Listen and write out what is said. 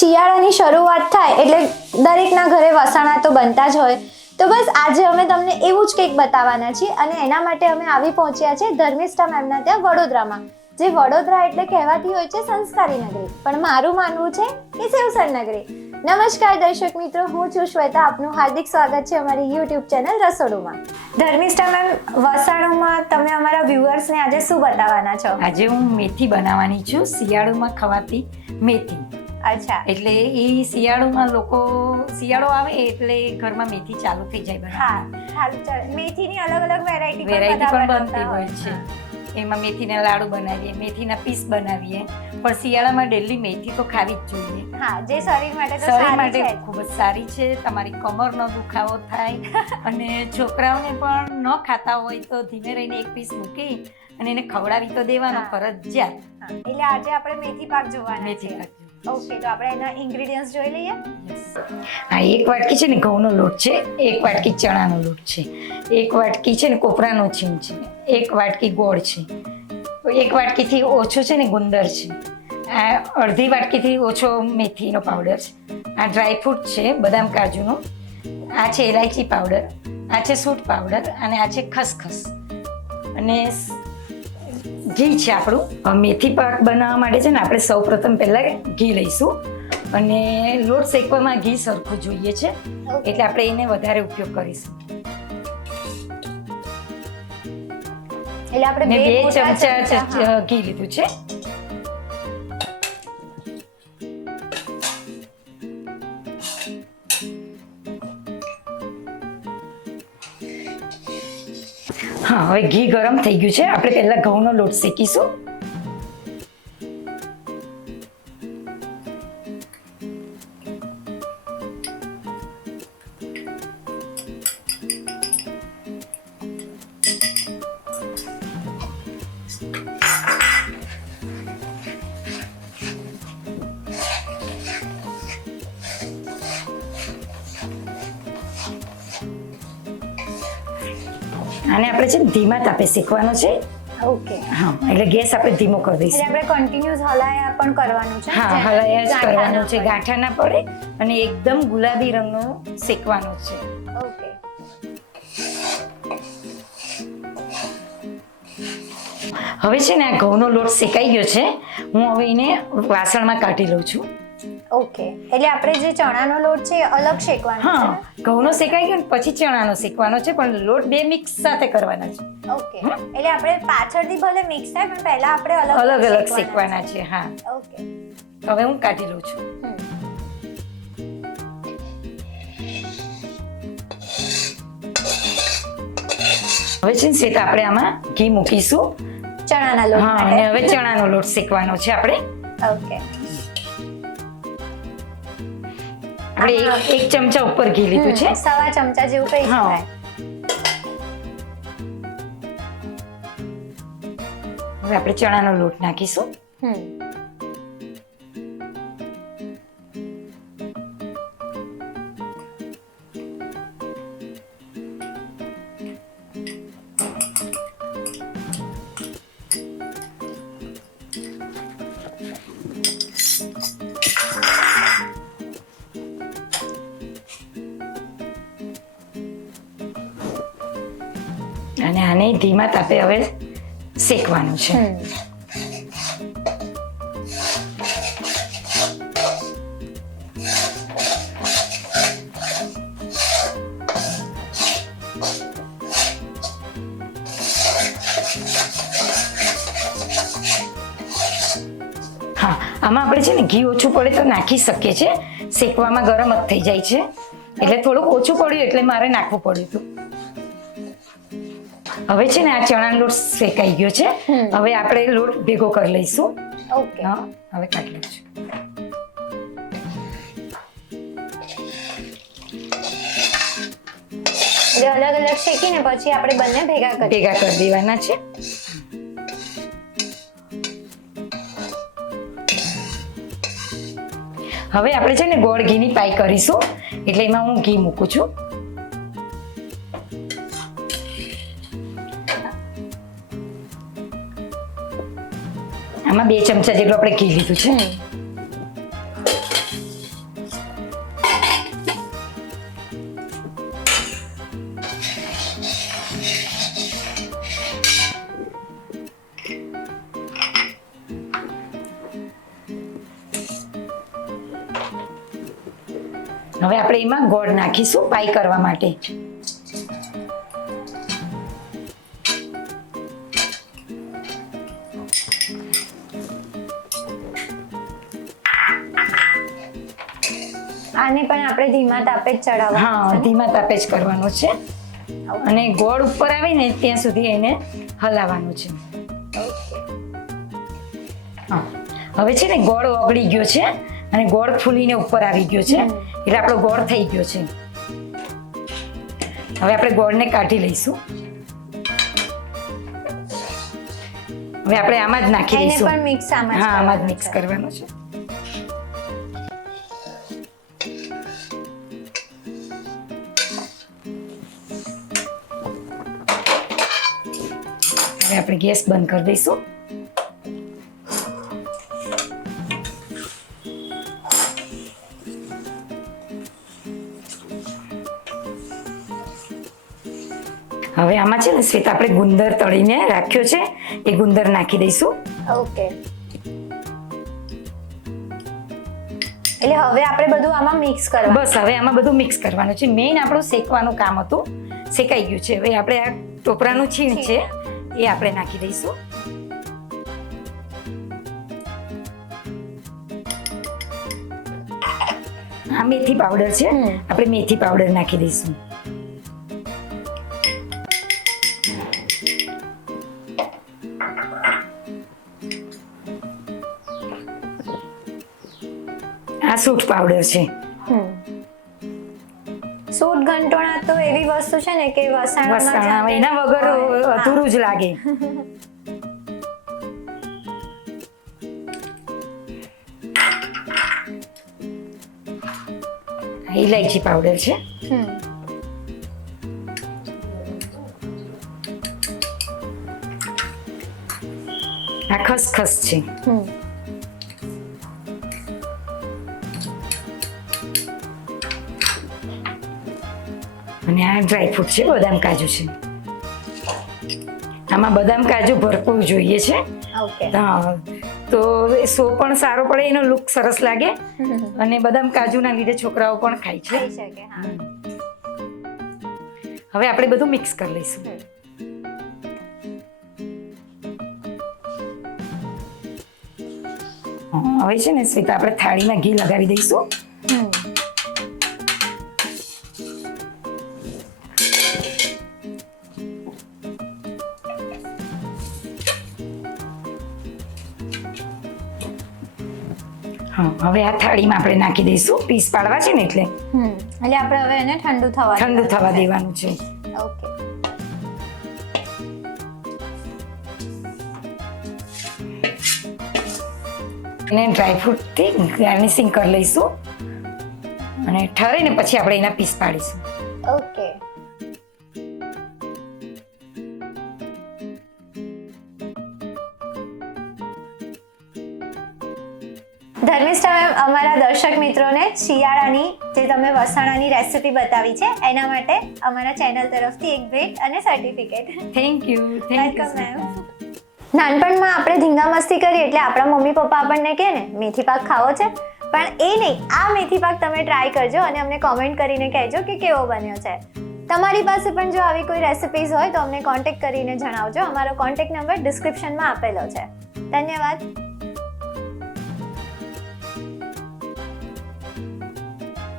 શિયાળાની શરૂઆત થાય એટલે દરેકના ઘરે વસાણા તો બનતા જ હોય. તો બસ આજે અમે તમને એવું જ કંઈક બતાવવાના છીએ અને એના માટે અમે આવી પહોંચ્યા છે ધર્મિષ્ઠા મેમના ત્યાં વડોદરામાં. જે વડોદરા એટલે કહેવાતી હોય છે સંસ્કારી નગરી, પણ મારું માનવું છે કે સેવસર નગરી. નમસ્કાર દર્શક મિત્રો, હું છું શ્વેતા. આપનું હાર્દિક સ્વાગત છે અમારી યુટ્યુબ ચેનલ રસોડુમાં. ધર્મિષ્ઠા મેમ, વસાણુમાં તમે અમારા વ્યુઅર્સને આજે શું બતાવવાના છો? આજે હું મેથી બનાવવાની છું, શિયાળામાં ખવાતી મેથી. અચ્છા, એટલે એ શિયાળામાં લોકો શિયાળો આવે એટલે ઘરમાં મેથી ચાલુ થઈ જાય બનાવવાની. હા, મેથીની અલગ અલગ વેરાયટી પણ બનતી હોય છે. એમાં મેથીના લાડુ બનાવીએ, મેથીના પીસ બનાવીએ, પણ શિયાળામાં ડેલી મેથી તો ખાવી જ જોઈએ. હા, જે શરીર માટે ખૂબ જ સારી છે. તમારી કમરનો દુખાવો થાય અને છોકરાઓને પણ ન ખાતા હોય તો ધીમે રહીને એક પીસ મૂકી અને એને ખવડાવી તો દેવાનો ફરજિયાત. એટલે આજે આપણે મેથી પાક જોવાના. મેથી પાક. ઓકે, તો આપણે એના ઇન્ગ્રેડિયન્ટ્સ જોઈ લઈએ. હા, એક વાટકી છે ને ઘઉંનો લોટ છે, એક વાટકી ચણાનો લોટ છે, એક વાટકી છે ને કોપરાનો છીણ છે, એક વાટકી ગોળ છે, એક વાટકીથી ઓછો છે ને ગુંદર છે, આ અડધી વાટકીથી ઓછો મેથીનો પાવડર છે, આ ડ્રાયફ્રૂટ છે બદામ કાજુનો, આ છે ઇલાયચી પાવડર, આ છે સૂંઠ પાવડર અને આ છે ખસખસ અને ઘી છે આપણું. મેથી પાક બનાવવા માટે છે ને આપણે સૌ પ્રથમ પહેલાં ઘી લઈશું અને લોટ શેકવામાં ઘી સરખું જોઈએ છે એટલે આપણે એને વધારે ઉપયોગ કરીશું. એટલે આપણે 2 ચમચા ઘી લીધું છે. હા, હવે ઘી ગરમ થઈ ગયું છે. આપણે પહેલા ઘઉંનો લોટ શેકીશું. આને આપણે છે ધીમા તાપે શેકવાનો છે. ઓકે. હા, એટલે ગેસ આપણે ધીમો કરી દઈશું. એટલે આપણે કન્ટિન્યુઅસ હલાયા પણ કરવાનું છે. હા, હલાયા જ કરવાનું છે, ગાંઠા ના પડે અને એકદમ ગુલાબી રંગનો શેકવાનો છે. ઓકે. હવે છે ને આ ઘઉંનો લોટ શેકાઈ ગયો છે. હું હવે એને વાસણમાં કાઢી લઉં છું. ઓકે, એટલે આપણે જે ચણાનો લોટ છે અલગ શેકવાનો છે. હા, ઘઉંનો શેકાઈ ગયો ને પછી ચણાનો શેકવાનો છે, પણ લોટ બે મિક્સ સાથે કરવાના છે. ઓકે, એટલે આપણે પાછળથી ભલે મિક્સ થાય પણ પહેલા આપણે અલગ અલગ શેકવાના છે. હા. ઓકે, હવે હું કાઢી લઉં છું. હવે છે ને શ્વેતા આપણે આમાં ઘી મૂકીશું ચણાના લોટ માટે. અને હવે ચણાનો લોટ શેકવાનો છે આપણે. ઓકે. આપણે 1 ચમચા ઉપર ઘી લીધું છે. 1/2 ચમચા જેવું કહી શકાય. હવે આપણે ચણાનો લોટ નાખીશું. અને આને ધીમા તાપે હવે શેકવાનું છે. હા, આમાં આપણે છે ને ઘી ઓછું પડે તો નાખી શકીએ છીએ. શેકવામાં ગરમ જ થઈ જાય છે એટલે થોડુંક ઓછું પડ્યું એટલે મારે નાખવું પડ્યું હતું. હવે છે ને આ ચણાનો લોટ શેકાઈ ગયો છે. હવે આપણે લોટ ભેગો કરી લઈશું. ઓકે. હા, હવે કાઢી લઉં છું. એટલે અલગ અલગ શેકીને પછી આપણે બંને ભેગા કરી દેવાના છે. હવે આપણે છે ને ગોળ ઘીની પાઈ કરીશું એટલે એમાં હું ઘી મૂકું છું. આમાં 2 ચમચા જેટલું આપણે ઘી લીધું છે. હવે આપણે એમાં ગોળ નાખીશું પાઈ કરવા માટે. આને પણ આપણે ધીમા તાપે જ ચડાવવાનું. હા, ધીમા તાપે જ કરવાનું છે. અને ગોળ ઉપર આવે ને ત્યાં સુધી એને હલાવવાનું છે. હા, હવે છે ને ગોળ ઓગળી ગયો છે અને ગોળ ફૂલીને ઉપર આવી ગયો છે, એટલે આપણો ગોળ થઈ ગયો છે. હવે આપણે ગોળને કાઢી લઈશું. હવે આપણે આમાં જ નાખી દઈશું. એને પણ મિક્સ આમાં જ હા, આમાં જ કરવાનું મિક્સ છે. કરવાનું છે. હવે આપણે ગેસ બંધ કરી દઈશું. હવે આમાં છે ને શ્વેતા આપણે ગુંદર તળીને રાખ્યો છે એ ગુંદર નાખી દઈશું. ઓકે. એટલે હવે આપણે બધું આમાં મિક્સ કરવાનું. બસ હવે આમાં બધું મિક્સ કરવાનું છે. મેઇન આપણું શેકવાનું કામ હતું, શેકાઈ ગયું છે. હવે આપણે આ ટોપરાનું છીણ છે એ આપણે નાખી દઈશું. આ મેથી પાવડર છે, આપણે મેથી પાવડર નાખી દઈશું. આ સૂંઠ પાવડર છે. સૂટ ગંટોણા તો એવી વસ્તુ છે ને કે વસાણા એના વગર અધૂરું જ લાગે. ઇલાયચી પાવડર છે. આ ખસખસ છે. અને આ ડ્રાયફ્રૂટ છે, બદામ કાજુ છે. આમાં બદામ કાજુ ભરપૂર જોઈએ છે. ઓકે. હા, તો સો પણ સારો પડે, એનો લુક સરસ લાગે અને બદામ કાજુના લીધે છોકરાઓ પણ ખાય છે. થઈ શકે. હા. હવે આપણે બધું મિક્સ કરી લઈશું. હવે છે ને શ્વેતા આપણે થાળીમાં ઘી લગાવી દઈશું. હા, હવે આ થાળીમાં આપણે નાખી દઈશું. પીસ પાડવા છે ને એટલે આપણે હવે એને ઠંડુ થવા દેવાનું છે. ઓકે. અને ડ્રાયફ્રૂટથી ગાર્નિશિંગ કરી લઈશું અને ઠરે ને પછી આપણે એના પીસ પાડીશું. ઓકે. ધર્મિષ્ઠા મેમ, અમારા દર્શક મિત્રોને શિયાળાની જે તમે વસાણાની રેસિપી બતાવી છે એના માટે અમારા ચેનલ તરફથી એક ભેટ અને certificate. Thank you. Welcome ma'am. નાનપણમાં આપણે ધીંગા મસ્તી કરીએ એટલે આપણા મમ્મી પપ્પા આપણને કહે ને મેથી પાક ખાવો છે, પણ એ નહીં, આ મેથી પાક તમે ટ્રાય કરજો અને અમને કોમેન્ટ કરીને કહેજો કે કેવો બન્યો છે. તમારી પાસે પણ જો આવી કોઈ રેસિપીઝ હોય તો અમને કોન્ટેક્ટ કરીને જણાવજો. અમારો કોન્ટેક્ટ નંબર ડિસ્ક્રિપ્શનમાં આપેલો છે. ધન્યવાદ.